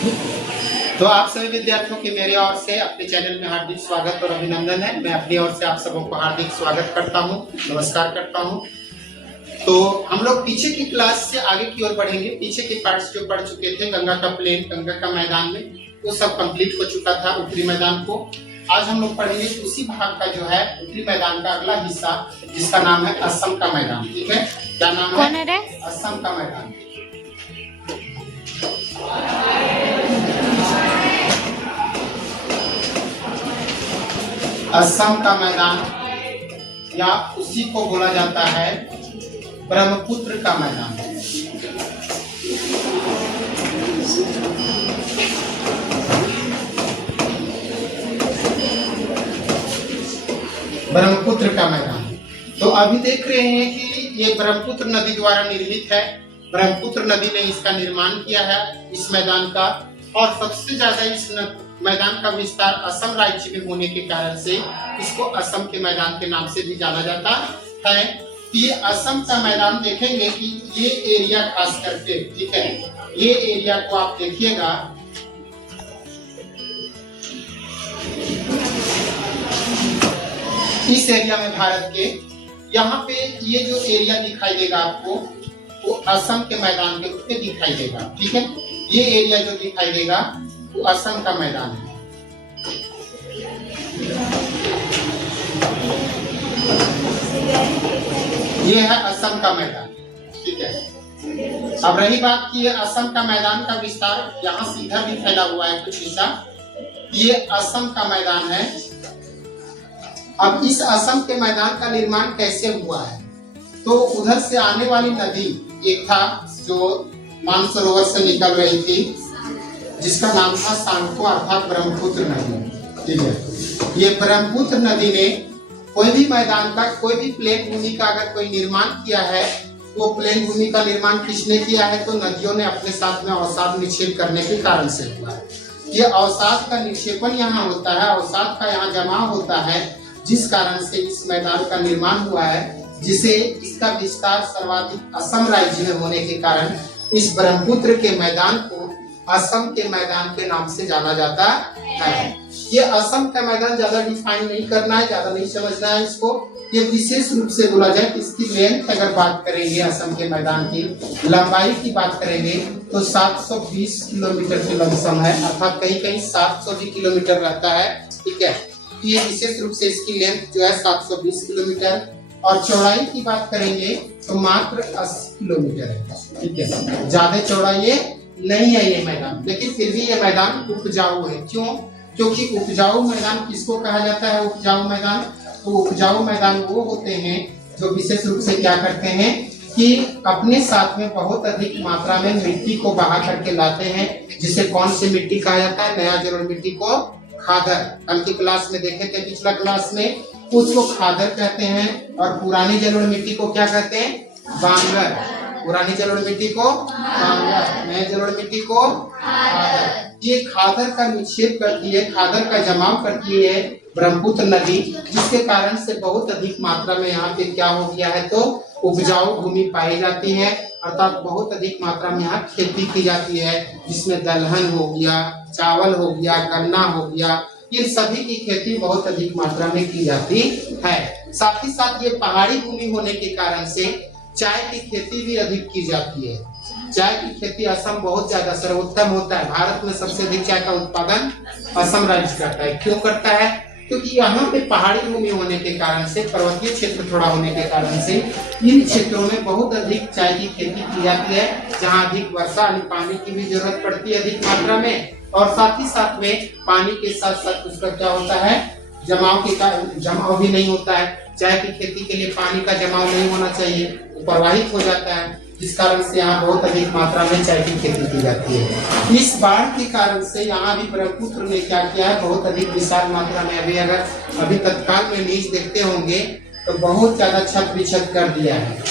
तो आप सभी विद्यार्थियों की मेरे ओर से अपने चैनल में हार्दिक स्वागत और अभिनंदन है। मैं अपनी ओर से आप सबों को हार्दिक स्वागत करता हूं, नमस्कार करता हूं। तो हम लोग पीछे की क्लास से आगे की ओर बढ़ेंगे। पीछे के पार्ट्स जो पढ़ चुके थे, गंगा का प्लेन, गंगा का मैदान में, वो सब कंप्लीट हो चुका था उत्तरी मैदान को। आज हम लोग पढ़ेंगे उसी भाग का जो है उत्तरी मैदान का अगला हिस्सा, जिसका नाम है असम का मैदान। ठीक है, क्या नाम है? असम का मैदान। असम का मैदान या उसी को बोला जाता है ब्रह्मपुत्र का मैदान। ब्रह्मपुत्र का मैदान। तो अभी देख रहे हैं कि ये ब्रह्मपुत्र नदी द्वारा निर्मित है। ब्रह्मपुत्र नदी ने इसका निर्माण किया है, इस मैदान का। और सबसे ज्यादा इस मैदान का विस्तार असम राज्य में होने के कारण से इसको असम के मैदान के नाम से भी जाना जाता है। ये असम का मैदान देखेंगे कि ये एरिया खास करके, ठीक है, ये एरिया को आप देखिएगा, इस एरिया में भारत के यहाँ पे ये जो एरिया दिखाई देगा आपको, वो असम के मैदान के रूप में दिखाई देगा। ठीक है, ये एरिया जो दिखाई देगा वो असम का मैदान है। ये है असम का मैदान। ठीक है, अब रही बात की असम का मैदान का विस्तार, यहाँ सीधा भी फैला हुआ है कुछ हिस्सा, ये असम का मैदान है। अब इस असम के मैदान का निर्माण कैसे हुआ है? तो उधर से आने वाली नदी एक था जो मानसरोवर से निकल रही थी, जिसका नाम था सांगपो अर्थात ब्रह्मपुत्र नदी। ठीक है, ये ब्रह्मपुत्र नदी ने कोई भी मैदान का, कोई भी प्लेन भूमि का अगर कोई निर्माण किया है, वो प्लेन भूमि का निर्माण किसने किया है? तो नदियों ने अपने साथ में अवसाद निक्षेप करने के कारण से हुआ है। ये अवसाद का निक्षेपण यहाँ होता है, अवसाद का यहाँ जमाव होता है, जिस कारण से इस मैदान का निर्माण हुआ है, जिसे इसका विस्तार सर्वाधिक असम राज्य में होने के कारण इस ब्रह्मपुत्र के मैदान को असम के मैदान के नाम से जाना जाता है। ये असम का मैदान ज्यादा डिफाइन नहीं करना है, ज्यादा नहीं समझना है इसको। ये विशेष रूप से बोला जाए, इसकी लेंथ अगर बात करेंगे, असम के मैदान की लंबाई की बात करेंगे तो 720 किलोमीटर की लमसम है, अर्थात कहीं कहीं 700 भी किलोमीटर रहता है। ठीक है, ये विशेष रूप से इसकी लेंथ जो है 720 किलोमीटर, और चौड़ाई की बात करेंगे तो मात्र 80 किलोमीटर है। ठीक है, ज्यादा चौड़ाई ये नहीं है ये मैदान, लेकिन फिर भी ये मैदान उपजाऊ है। क्यों? क्योंकि उपजाऊ मैदान किसको कहा जाता है? उपजाऊ मैदान, तो उपजाऊ मैदान वो होते हैं जो विशेष रूप से क्या करते हैं कि अपने साथ में बहुत अधिक मात्रा में मिट्टी को बहा करके लाते हैं, जिसे कौन सी मिट्टी कहा जाता है? नया जलोढ़ मिट्टी को खादर। कल की क्लास में देखे थे, पिछला क्लास में, उसको खादर कहते हैं, और पुरानी जलोढ़ मिट्टी को क्या कहते हैं? बांगर। पुरानी जलोढ़ मिट्टी को बांगर, नए जलोढ़ मिट्टी को खादर। ये खादर का निक्षेप करती है, खादर का जमाव करती है ब्रह्मपुत्र नदी, जिसके कारण से बहुत अधिक मात्रा में यहाँ पे क्या हो गया है? तो उपजाऊ भूमि पाई जाती है, अर्थात बहुत अधिक मात्रा में यहाँ खेती की जाती है, जिसमें दलहन हो गया, चावल हो गया, गन्ना हो गया, ये सभी की खेती बहुत अधिक मात्रा में की जाती है। साथ ही साथ ये पहाड़ी भूमि होने के कारण से चाय की खेती भी अधिक की जाती है। चाय की खेती असम बहुत ज्यादा सर्वोत्तम होता है। भारत में सबसे अधिक चाय का उत्पादन असम राज्य करता है। क्यों करता है? क्योंकि यहाँ पे पहाड़ी भूमि होने के कारण से, पर्वतीय क्षेत्र थोड़ा होने के कारण से, इन क्षेत्रों में बहुत अधिक चाय की खेती की जाती है, जहाँ अधिक वर्षा यानी पानी की भी जरूरत पड़ती है अधिक मात्रा में, और साथ ही साथ में पानी के साथ साथ उसका क्या होता है? जमाव भी नहीं होता है। चाय की खेती के लिए पानी का जमाव नहीं होना चाहिए, प्रवाहित हो जाता है, जिस कारण से यहाँ बहुत अधिक मात्रा में चाय की खेती की जाती है। इस बाढ़ के कारण से यहाँ भी ब्रह्मपुत्र ने क्या किया है? बहुत अधिक विशाल मात्रा में, अभी तत्काल में न्यूज देखते होंगे तो बहुत ज्यादा क्षत विक्षत कर दिया है।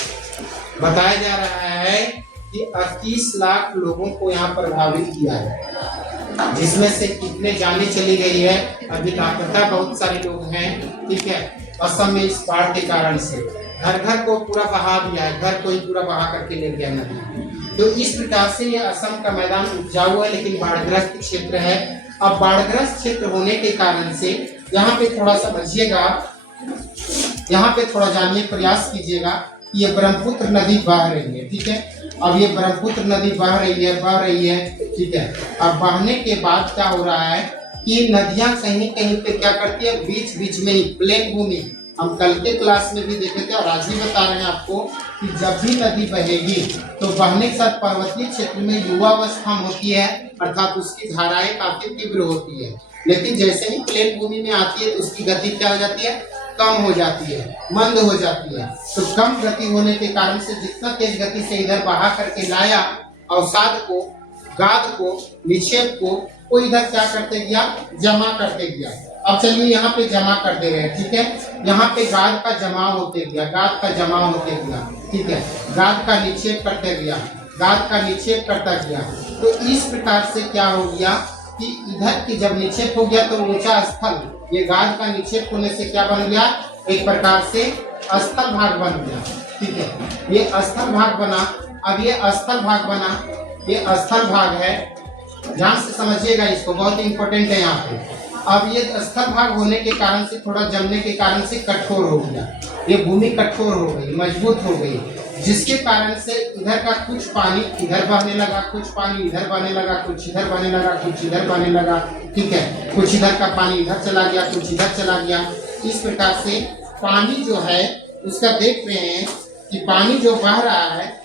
बताया जा रहा है कि 28 लाख लोगों को यहाँ प्रभावित किया है, जिसमें से कितने जाने चली गई है अभी लापता बहुत सारे लोग हैं। ठीक है, असम में इस बाढ़ के कारण से घर घर को पूरा बहा दिया है, घर को ही पूरा बहा करके ले गया नदी। तो इस प्रकार से ये असम का मैदान उपजाऊ है लेकिन बाढ़ग्रस्त क्षेत्र है। अब बाढ़ग्रस्त क्षेत्र होने के कारण से यहाँ पे थोड़ा समझिएगा, यहाँ पे थोड़ा जानिए, प्रयास कीजिएगा। ये ब्रह्मपुत्र नदी बह रही है, ठीक है। अब ये ब्रह्मपुत्र नदी बह रही है, ठीक है। अब बहने के बाद क्या हो रहा है कि नदियां कहीं कहीं पे क्या करती है, बीच बीच में ही प्लेन भूमि, हम कल के क्लास में भी देखे थे और आज भी बता रहे हैं आपको कि जब भी नदी बहेगी तो बहने के साथ पर्वतीय क्षेत्र में युवावस्था होती है, अर्थात उसकी धाराएं काफी तीव्र होती है। लेकिन जैसे ही प्लेन भूमि में आती है तो उसकी गति क्या हो जाती है, कम हो जाती है, मंद हो जाती है। तो कम गति होने के कारण से जितना तेज गति से इधर बहा करके लाया अवसाद को, गाद को, निक्षेप को, वो इधर क्या करते गया, जमा करते गया। अब चलिए यहाँ पे जमा कर दे रहे हैं, ठीक है। यहाँ पे गाद का जमाव होते गया, गाद का जमाव होते गया, ठीक है। गाद का निक्षेप करते गया, गाद का निक्षेप करता गया। तो इस प्रकार से क्या हो गया कि इधर की जब निक्षेप हो गया तो ऊंचा स्थल, ये गाद का निक्षेप होने से क्या बन गया, एक प्रकार से स्थल भाग बन गया, ठीक है। ये स्थल भाग बना। अब ये स्थल भाग बना, ये स्थल भाग है, ध्यान से समझिएगा इसको, बहुत इंपॉर्टेंट है यहाँ पे। अब ये स्थल भाग होने के कारण से, थोड़ा जमने के कारण से कठोर हो गया, ये भूमि कठोर हो गई, मजबूत हो गई, जिसके कारण से इधर का कुछ पानी इधर बहने लगा, कुछ पानी इधर बहने लगा, कुछ इधर बहने लगा, कुछ इधर बहने लगा, ठीक है। कुछ इधर का पानी इधर चला गया, कुछ इधर चला गया। इस प्रकार से पानी जो है उसका देख रहे हैं कि पानी जो बह रहा है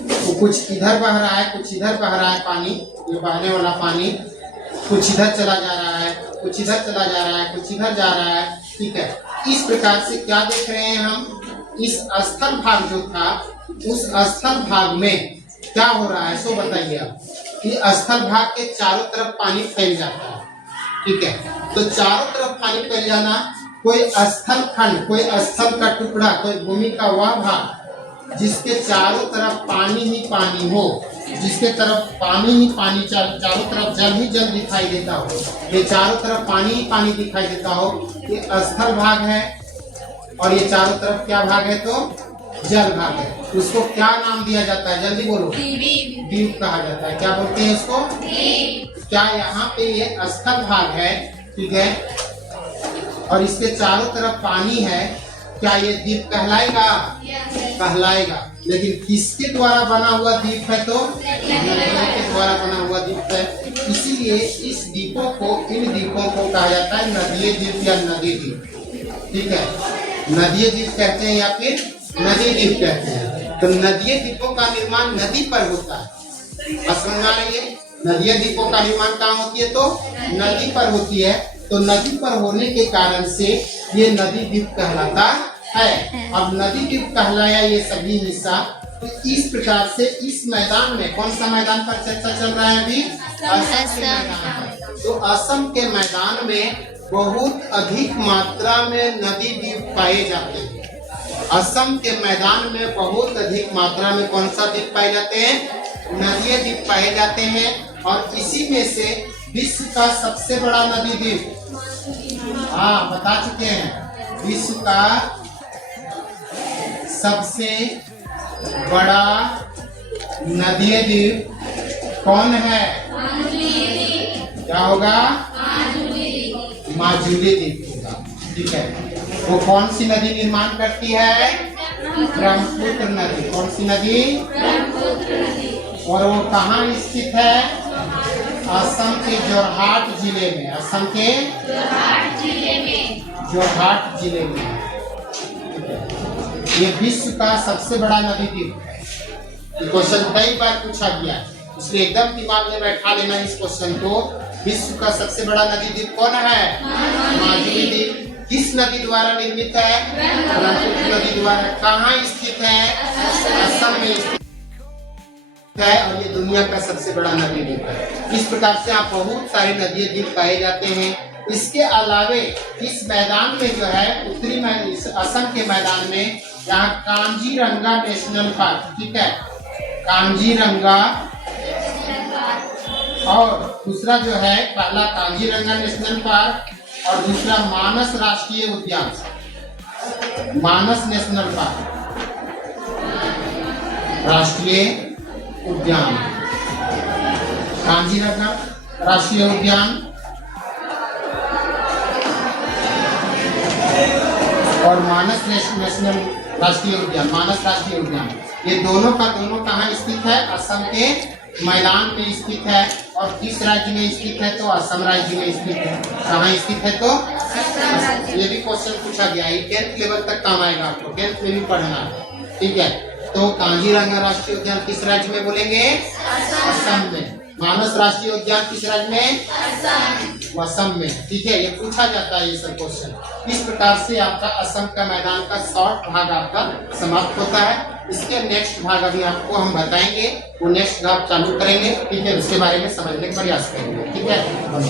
वो कुछ इधर बह रहा है, कुछ इधर बह रहा है। पानी, ये बहने वाला पानी कुछ इधर चला जा रहा है, कुछ इधर चला जा रहा है, कुछ इधर जा रहा है, ठीक है। इस प्रकार से क्या देख रहे हैं हम, इस स्थल भाग जो था उस स्थल भाग में क्या हो रहा है, सो बताइए आप। कि स्थल भाग के चारों तरफ पानी फैल जाता है, ठीक है। तो चारों तरफ पानी फैल जाना, कोई स्थल खंड, कोई स्थल का टुकड़ा, कोई भूमि का वह भाग जिसके चारों तरफ पानी ही पानी हो, जिसके तरफ पानी ही पानी, चारों तरफ जल ही जल दिखाई देता हो, ये चारों तरफ पानी ही पानी दिखाई देता हो, ये स्थल भाग है। और ये चारों तरफ क्या भाग है, तो जल भाग है। उसको क्या नाम दिया जाता है, जल्दी बोलो, द्वीप कहा जाता है। क्या बोलते हैं इसको, क्या यहाँ पे ये स्थल भाग है, ठीक है, और इसके चारों तरफ पानी है, क्या ये द्वीप कहलाएगा, कहलाएगा। लेकिन किसके द्वारा बना हुआ द्वीप है, तो नदियों के द्वारा बना हुआ द्वीप है। इसीलिए इस द्वीपों को, इन द्वीपों को कहा जाता है नदीय द्वीप या नदी द्वीप, ठीक है। नदीय द्वीप कहते हैं या फिर नदी द्वीप कहते हैं। तो नदीय द्वीपों का निर्माण नदी पर होता है, समझ आ रही है। नदीय द्वीपों का निर्माण कहाँ होती है, तो नदी पर होती है। तो नदी पर होने के कारण से ये नदी द्वीप कहलाता है। अब नदी द्वीप कहलाया ये सभी हिस्सा। तो इस प्रकार से इस मैदान में, कौन सा मैदान पर चर्चा चल रहा है अभी, असम के मैदान पर। तो असम के मैदान में बहुत अधिक मात्रा में नदी द्वीप पाए जाते हैं। असम के मैदान में बहुत अधिक मात्रा में कौन सा द्वीप पाए जाते हैं, नदीय द्वीप पाए जाते हैं। और इसी में से विश्व का सबसे बड़ा नदी द्वीप, हाँ बता चुके हैं, विश्व का सबसे बड़ा नदीय द्वीप कौन है, क्या होगा, माजुली द्वीप होगा, ठीक है। वो कौन सी नदी निर्माण करती है, ब्रह्मपुत्र नदी। कौन सी नदी, ब्रह्मपुत्र नदी। और वो कहाँ स्थित है, असम के जोरहाट जिले में, असम के जोरहाट जिले में, जोरहाट जिले में। ये विश्व का सबसे बड़ा नदी द्वीप है। क्वेश्चन कई बार पूछा गया, इसलिए एकदम दिमाग में बैठा लेना इस क्वेश्चन को। विश्व का सबसे बड़ा नदी द्वीप कौन है, माजुली द्वीप। किस नदी द्वारा निर्मित है, ब्रह्मपुत्र नदी द्वारा। कहाँ स्थित है, असम में स्थित है। और ये दुनिया का सबसे बड़ा नदी द्वीप है। इस प्रकार से आप बहुत सारे नदी द्वीप पाए जाते हैं। इसके अलावे इस मैदान में जो है, उत्तरी में, असम के मैदान में, यहाँ कांजीरंगा नेशनल पार्क, ठीक है, कांजीरंगा, और दूसरा जो है, पहला कांजीरंगा नेशनल पार्क और दूसरा मानस राष्ट्रीय उद्यान, मानस नेशनल पार्क। राष्ट्रीय उद्यान, कांजीरंगा राष्ट्रीय उद्यान और मानस नेशनल राष्ट्रीय उद्यान, मानस राष्ट्रीय उद्यान, ये दोनों का दोनों कहाँ स्थित है? असम के मैदान में स्थित है। और किस राज्य में स्थित है? तो असम राज्य में स्थित है। कहाँ स्थित है? तो ये भी क्वेश्चन पूछा गया है, 10th लेवल तक काम आएगा आपको, 10th में भी पढ़ना है, ठीक है। तो कांजीरंगा राष्ट्रीय उद्यान किस राज्य में बोलेंगे? असम में। मानस राष्ट्रीय उद्यान किस राज्य में? असम में, ठीक है। ये पूछा जाता है ये सब क्वेश्चन। इस प्रकार से आपका असम का मैदान का शॉर्ट भाग आपका समाप्त होता है। इसके नेक्स्ट भाग अभी आपको हम बताएंगे, वो नेक्स्ट भाग चालू करेंगे, ठीक है। उसके बारे में समझने का प्रयास करेंगे, ठीक है।